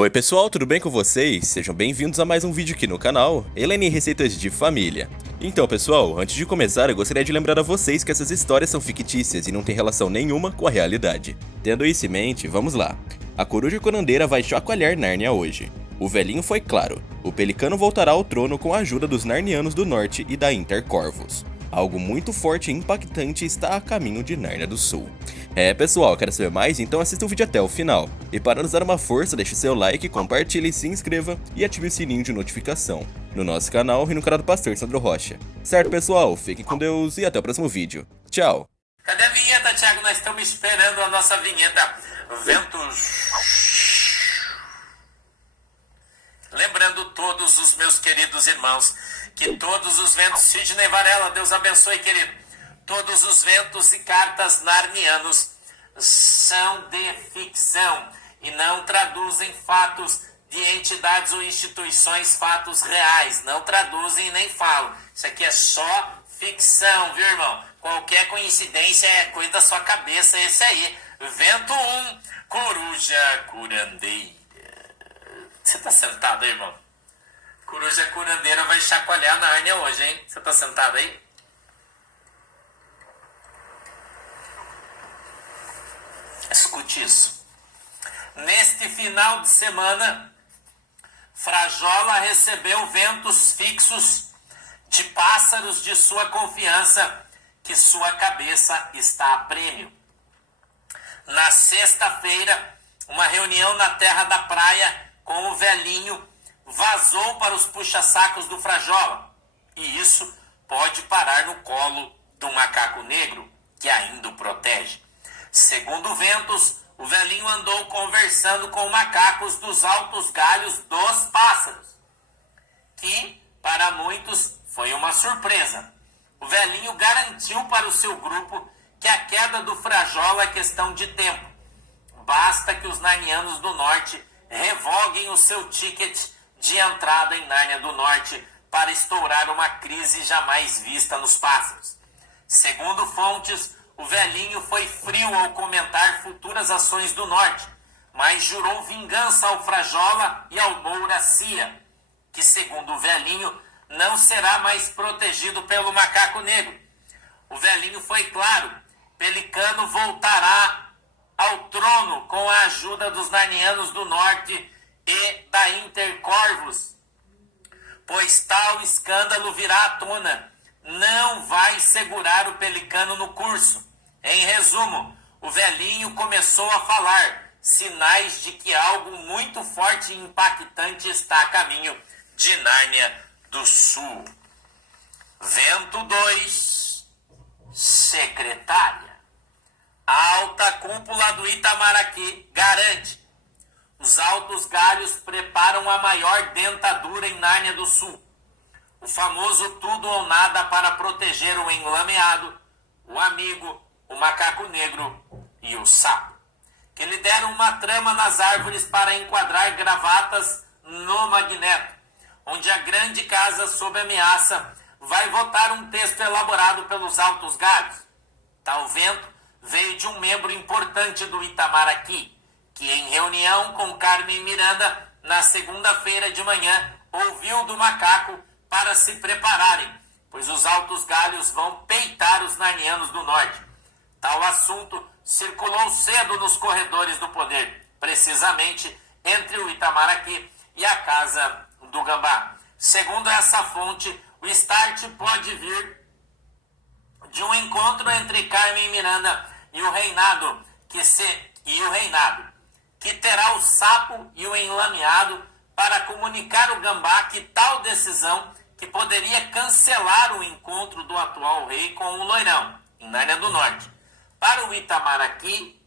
Oi pessoal, tudo bem com vocês? Sejam bem-vindos a mais um vídeo aqui no canal, Helene Receitas de Família. Então pessoal, antes de começar eu gostaria de lembrar a vocês que essas histórias são fictícias e não têm relação nenhuma com a realidade. Tendo isso em mente, vamos lá. A coruja curandeira vai chacoalhar Nárnia hoje. O velhinho foi claro, o pelicano voltará ao trono com a ajuda dos Narnianos do Norte e da Intercorvos. Algo muito forte e impactante está a caminho de Nárnia do Sul. Pessoal, quer saber mais? Então assista o vídeo até o final. E para nos dar uma força, deixe seu like, compartilhe, se inscreva e ative o sininho de notificação no nosso canal e no canal do Pastor Sandro Rocha. Certo, pessoal? Fiquem com Deus e até o próximo vídeo. Tchau! Cadê a vinheta, Thiago? Nós estamos esperando a nossa vinheta. Ventos. Lembrando todos os meus queridos irmãos que todos os ventos, Sidney Varela, Deus abençoe, querido. Todos os ventos e cartas narnianos são de ficção e não traduzem fatos de entidades ou instituições, fatos reais. Não traduzem nem falam. Isso aqui é só ficção, viu, irmão? Qualquer coincidência é coisa da sua cabeça, esse aí. Vento 1, coruja curandeira. Você tá sentado aí, irmão? Coruja curandeira vai chacoalhar a Nárnia hoje, hein? Você tá sentado aí? Escute isso. Neste final de semana, Frajola recebeu ventos fixos de pássaros de sua confiança, que sua cabeça está a prêmio. Na sexta-feira, uma reunião na terra da praia com o velhinho vazou para os puxa-sacos do Frajola. E isso pode parar no colo do macaco negro, que ainda o protege. Segundo ventos, o velhinho andou conversando com macacos dos altos galhos dos pássaros, que, para muitos, foi uma surpresa. O velhinho garantiu para o seu grupo que a queda do Frajola é questão de tempo. Basta que os narnianos do Norte revoguem o seu ticket de entrada em Nárnia do Norte para estourar uma crise jamais vista nos pássaros. Segundo fontes, o velhinho foi frio ao comentar futuras ações do Norte, mas jurou vingança ao Frajola e ao Moura Cia, que, segundo o velhinho, não será mais protegido pelo macaco negro. O velhinho foi claro, Pelicano voltará ao trono com a ajuda dos Narnianos do Norte e da Intercorvos, pois tal escândalo virá à tona. Não vai segurar o Pelicano no curso. Em resumo, o velhinho começou a falar, sinais de que algo muito forte e impactante está a caminho de Nárnia do Sul. Vento 2, secretária. A alta cúpula do Itamaraty garante: os altos galhos preparam a maior dentadura em Nárnia do Sul. O famoso tudo ou nada para proteger o enlameado, o amigo, o macaco negro e o sapo, que lideram uma trama nas árvores para enquadrar gravatas no magneto, onde a grande casa sob ameaça vai votar um texto elaborado pelos altos galhos. Tal vento veio de um membro importante do Itamaraty, que em reunião com Carmen Miranda na segunda-feira de manhã ouviu do macaco para se prepararem, pois os altos galhos vão peitar os narnianos do Norte. Tal assunto circulou cedo nos corredores do poder, precisamente entre o Itamaraty e a Casa do Gambá. Segundo essa fonte, o start pode vir de um encontro entre Carmen Miranda e o reinado, que terá o sapo e o enlameado para comunicar o Gambá que tal decisão que poderia cancelar o encontro do atual rei com o loirão, em Nárnia do Norte. Para o Itamaraty,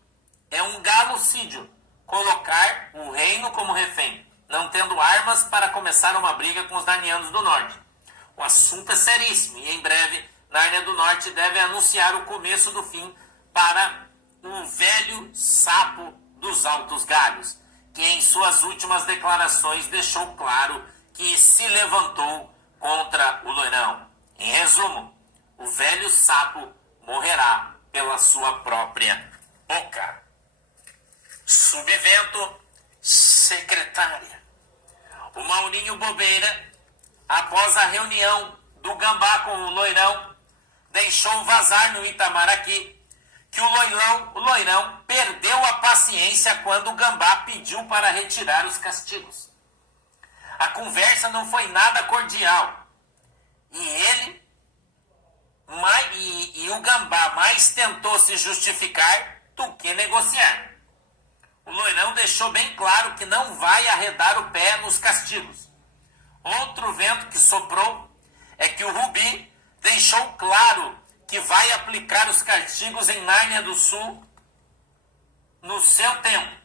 é um galocídio colocar o reino como refém, não tendo armas para começar uma briga com os narnianos do Norte. O assunto é seríssimo e em breve Nárnia do Norte deve anunciar o começo do fim para o velho sapo dos altos galhos, que em suas últimas declarações deixou claro que se levantou contra o loirão. Em resumo, o velho sapo morrerá pela sua própria boca. Subvento secretária. O Maurinho Bobeira, após a reunião do Gambá com o Loirão, deixou vazar no Itamaraty que o Loirão perdeu a paciência quando o Gambá pediu para retirar os castigos. A conversa não foi nada cordial e o Gambá mais tentou se justificar do que negociar. O Loirão deixou bem claro que não vai arredar o pé nos castigos. Outro vento que soprou é que o Rubi deixou claro que vai aplicar os castigos em Nárnia do Sul no seu tempo.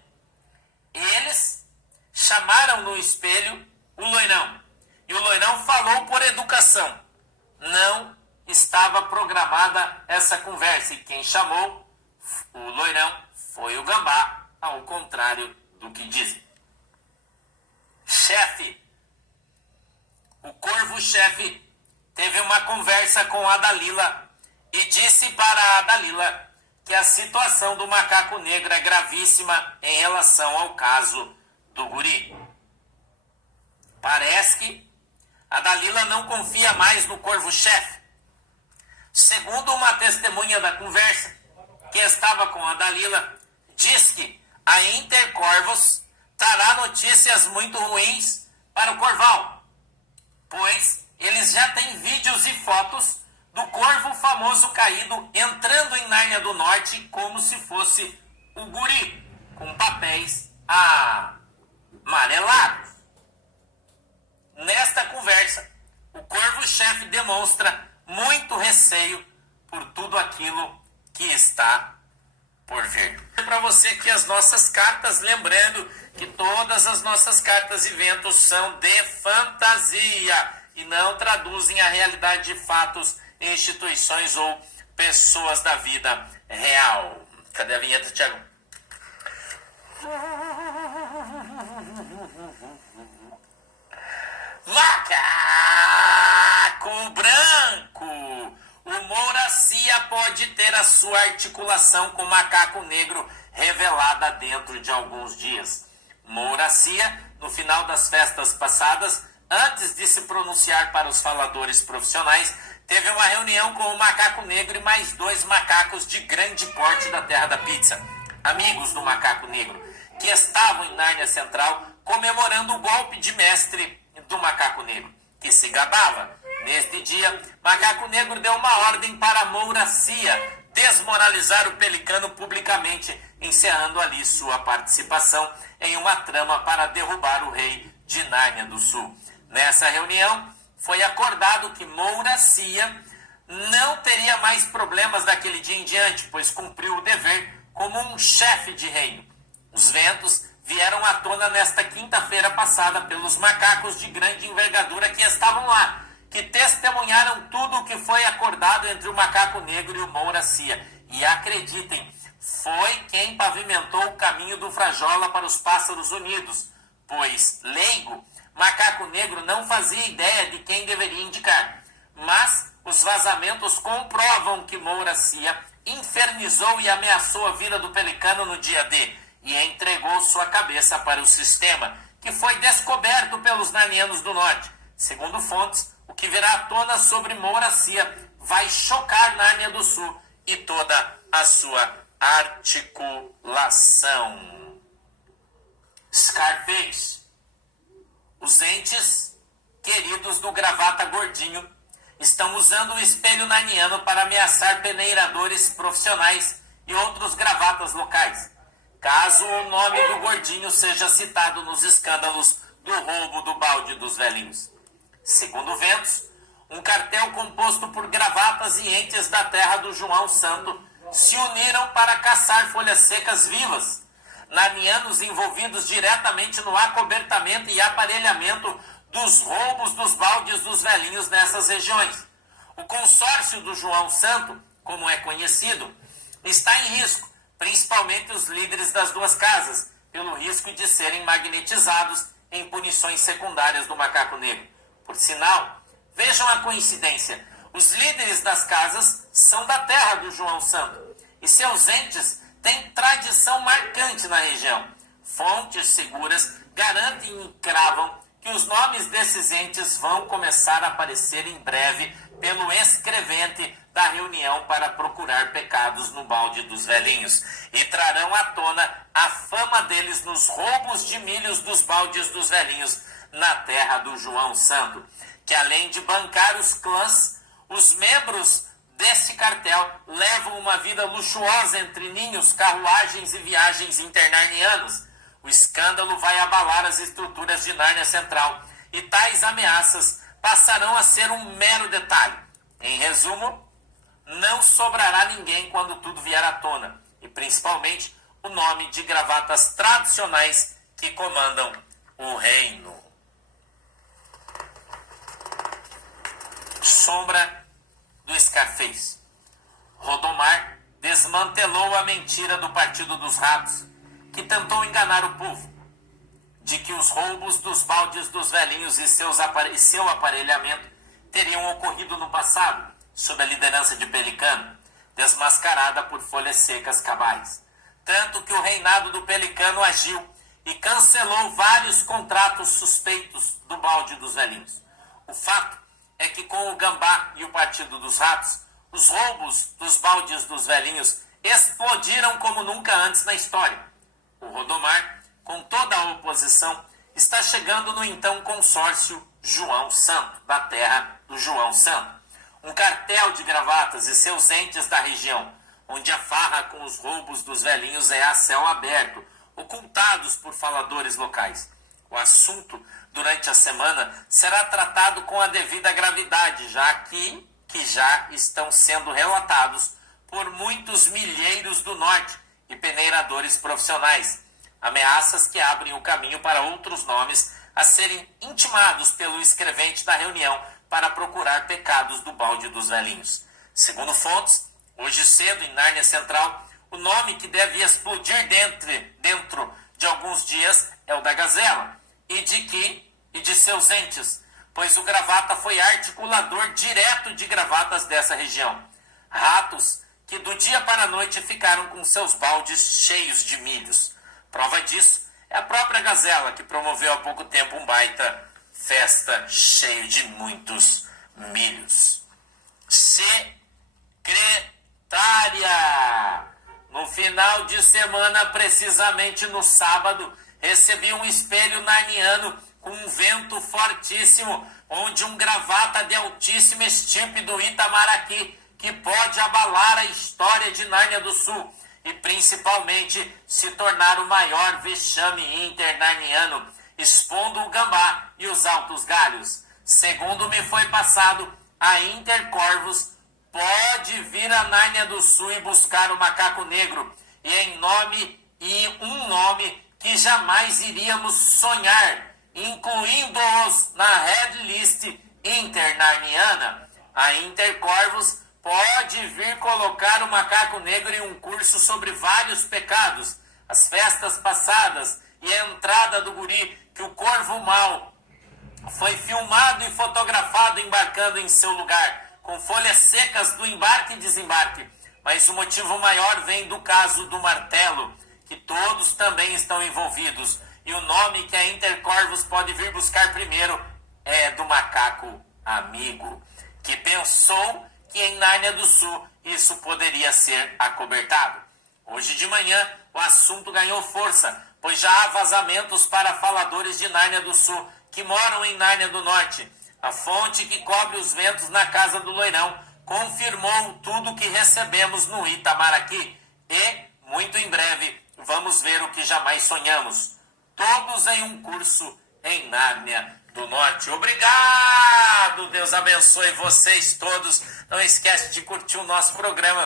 Eles chamaram no espelho o Loirão. E o Loirão falou por educação. Não estava programada essa conversa. E quem chamou o Loirão foi o Gambá, ao contrário do que dizem. Chefe. O Corvo-chefe teve uma conversa com a Dalila e disse para a Dalila que a situação do macaco negro é gravíssima em relação ao caso do guri. Parece que a Dalila não confia mais no Corvo-chefe. Segundo uma testemunha da conversa, que estava com a Dalila, diz que a Intercorvos trará notícias muito ruins para o Corval, pois eles já têm vídeos e fotos do corvo famoso caído entrando em Nárnia do Norte como se fosse o guri, com papéis amarelados. Nesta conversa, o Corvo-chefe demonstra muito receio por tudo aquilo que está por vir. Para você que as nossas cartas, lembrando que todas as nossas cartas e ventos são de fantasia e não traduzem a realidade de fatos, instituições ou pessoas da vida real. Cadê a vinheta, Thiago? Macaco branco. O Mouracia pode ter a sua articulação com o macaco negro revelada dentro de alguns dias. Mouracia, no final das festas passadas, antes de se pronunciar para os faladores profissionais, teve uma reunião com o macaco negro e mais 2 macacos de grande porte da terra da pizza, amigos do macaco negro, que estavam em Nárnia Central comemorando o golpe de mestre do macaco negro, que se gabava. Neste dia, Macaco Negro deu uma ordem para Mouracia desmoralizar o Pelicano publicamente, encerrando ali sua participação em uma trama para derrubar o rei de Nárnia do Sul. Nessa reunião, foi acordado que Mouracia não teria mais problemas daquele dia em diante, pois cumpriu o dever como um chefe de reino. Os ventos vieram à tona nesta quinta-feira passada pelos macacos de grande envergadura que estavam lá, que testemunharam tudo o que foi acordado entre o macaco negro e o Mouracia. E acreditem, foi quem pavimentou o caminho do Frajola para os Pássaros Unidos, pois, leigo, Macaco Negro não fazia ideia de quem deveria indicar. Mas os vazamentos comprovam que Mouracia infernizou e ameaçou a vida do Pelicano no dia D e entregou sua cabeça para o sistema, que foi descoberto pelos narnianos do Norte. Segundo fontes, o que virá à tona sobre Mouracia vai chocar Nárnia do Sul e toda a sua articulação. Scarface. Os entes queridos do Gravata Gordinho estão usando o espelho narniano para ameaçar peneiradores profissionais e outros gravatas locais, caso o nome do Gordinho seja citado nos escândalos do roubo do balde dos velhinhos. Segundo ventos, um cartel composto por gravatas e entes da terra do João Santo se uniram para caçar folhas secas vivas, narnianos envolvidos diretamente no acobertamento e aparelhamento dos roubos dos baldes dos velhinhos nessas regiões. O consórcio do João Santo, como é conhecido, está em risco, principalmente os líderes das duas casas, pelo risco de serem magnetizados em punições secundárias do macaco negro. Por sinal, vejam a coincidência, os líderes das casas são da terra do João Santo, e seus entes têm tradição marcante na região. Fontes seguras garantem e cravam que os nomes desses entes vão começar a aparecer em breve pelo escrevente da reunião para procurar pecados no balde dos velhinhos, e trarão à tona a fama deles nos roubos de milhos dos baldes dos velhinhos na terra do João Santo, que além de bancar os clãs, os membros desse cartel levam uma vida luxuosa entre ninhos, carruagens e viagens internarnianos. O escândalo vai abalar as estruturas de Nárnia Central, e tais ameaças passarão a ser um mero detalhe. Em resumo, não sobrará ninguém quando tudo vier à tona, e principalmente o nome de gravatas tradicionais que comandam o reino. Sombra do Scarface. Rodomar desmantelou a mentira do Partido dos Ratos, que tentou enganar o povo, de que os roubos dos baldes dos velhinhos e seu aparelhamento teriam ocorrido no passado, sob a liderança de Pelicano, desmascarada por folhas secas cabais. Tanto que o reinado do Pelicano agiu e cancelou vários contratos suspeitos do balde dos velhinhos. O fato é que com o Gambá e o Partido dos Ratos, os roubos dos baldes dos velhinhos explodiram como nunca antes na história. O Rodomar, com toda a oposição, está chegando no então consórcio João Santo, da terra do João Santo. Um cartel de gravatas e seus entes da região, onde a farra com os roubos dos velhinhos é a céu aberto, ocultados por faladores locais. O assunto, durante a semana, será tratado com a devida gravidade, já que já estão sendo relatados por muitos milheiros do norte e peneiradores profissionais. Ameaças que abrem o caminho para outros nomes a serem intimados pelo escrevente da reunião para procurar pecados do balde dos velhinhos. Segundo fontes, hoje cedo, em Nárnia Central, o nome que deve explodir dentro de alguns dias é o da Gazela, e de seus entes, pois o Gravata foi articulador direto de gravatas dessa região. Ratos que do dia para a noite ficaram com seus baldes cheios de milhos. Prova disso é a própria Gazela, que promoveu há pouco tempo um baita festa cheio de muitos milhos. Secretária! No final de semana, precisamente no sábado, recebi um espelho narniano com um vento fortíssimo, onde um gravata de altíssima estirpe do Itamaraqui, que pode abalar a história de Nárnia do Sul e principalmente se tornar o maior vexame internarniano, expondo o Gambá e os altos galhos. Segundo me foi passado, a Intercorvos pode vir a Nárnia do Sul e buscar o macaco negro, e um nome que jamais iríamos sonhar, incluindo-os na Red List internarniana. A Intercorvos pode vir colocar o macaco negro em um curso sobre vários pecados, as festas passadas e a entrada do guri, que o Corvo Mau foi filmado e fotografado embarcando em seu lugar, com folhas secas do embarque e desembarque. Mas o motivo maior vem do caso do martelo, que todos também estão envolvidos, e o nome que a Intercorvos pode vir buscar primeiro é do macaco amigo, que pensou que em Nárnia do Sul isso poderia ser acobertado. Hoje de manhã o assunto ganhou força, pois já há vazamentos para faladores de Nárnia do Sul que moram em Nárnia do Norte. A fonte que cobre os ventos na casa do Loirão confirmou tudo o que recebemos no Itamaraqui, e, muito em breve, vamos ver o que jamais sonhamos. Todos em um curso em Nárnia do Norte. Obrigado! Deus abençoe vocês todos. Não esquece de curtir o nosso programa.